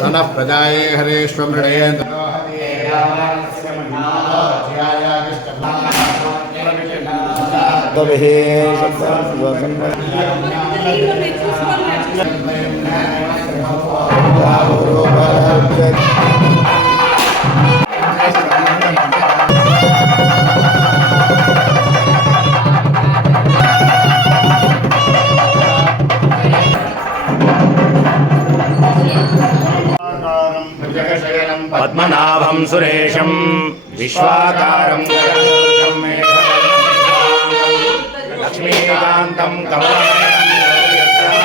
सनः प्रजाये हरेष्वमृणयेन्द्र पद्मनाभं सुरेशं विश्वाकारं लक्ष्मीकान्तं कमलनयनं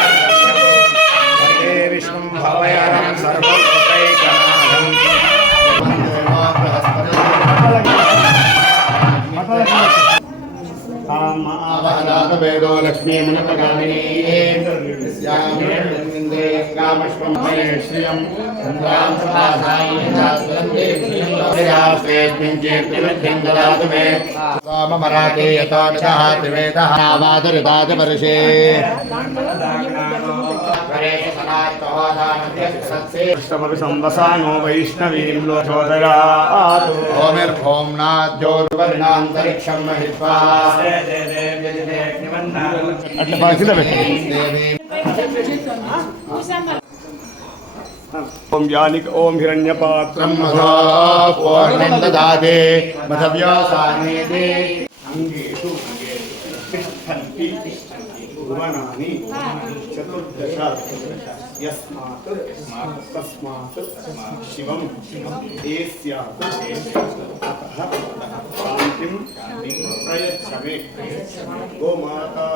विष्णुं भवयहं सर्वलोकैकनाथं वेदो लक्ष्मी मुनपगामिनी श्रियं ददातु मे सोममराते यतो निदः त्रिवेदः नावादरितादिवर्षे कृष्णमपि संवसानो वैष्णवीं लोचोदयात् ओमिर्भौम्नाद्योर्वर्णान्तरिक्षं महित्वा अट्ला पाकिदा ओम यानिक ओम हिरण्यपात्रं मधुपूर्णं ददाति मधव्यासानेति अंगेषु तिष्ठन्ति भुवनानि चतुर्दश यस्मात् तस्मात् शिवं ये स्यात् अतः शान्तिं प्रयच्छमे गोमाता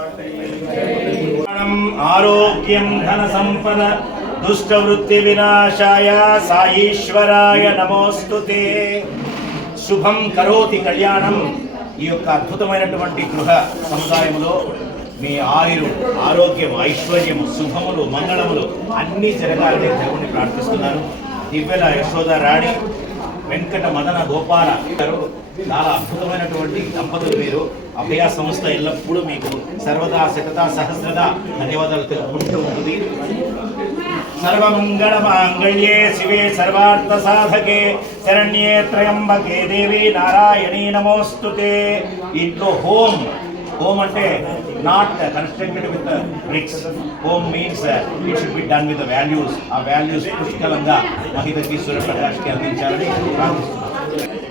आरोग्यं धनसम्पद दुष्टवृत्ति विनाशाय साईश्वराय नमोस्तुते శుభం కరోతి కళ్యాణం. ఈ యొక్క అద్భుతమైనటువంటి గృహ సముదాయములో మీ ఆరోగ్యం, ఐశ్వర్యము, శుభములు, మంగళములు అన్నీ జరగాలని దేవుణ్ణి ప్రార్థిస్తున్నాను. దివ్యల యశోద రాణి వెంకట మదన గోపాల గారు చాలా అద్భుతమైనటువంటి దంపతులు మీరు. అభయ సంస్థ ఎల్లప్పుడూ మీకు సర్వదా శతదా సహస్రదా ధన్యవాదాలు తెలుపుకుంటూ ఉంటుంది. సర్వమంగళ మాంగళ్యే శివే సర్వార్థ సాధకే శరణ్యే త్రయంబకే దేవి నారాయణీ నమోస్తుతే. ఇంట్లో హోమ్ అంటే not constructed with bricks. Home means it should be done with values. ఆ వాల్యూస్ పుష్కలంగా మహిళకి సూర్యప్రకాష్కి అందించాలని ప్రార్థిస్తున్నాను.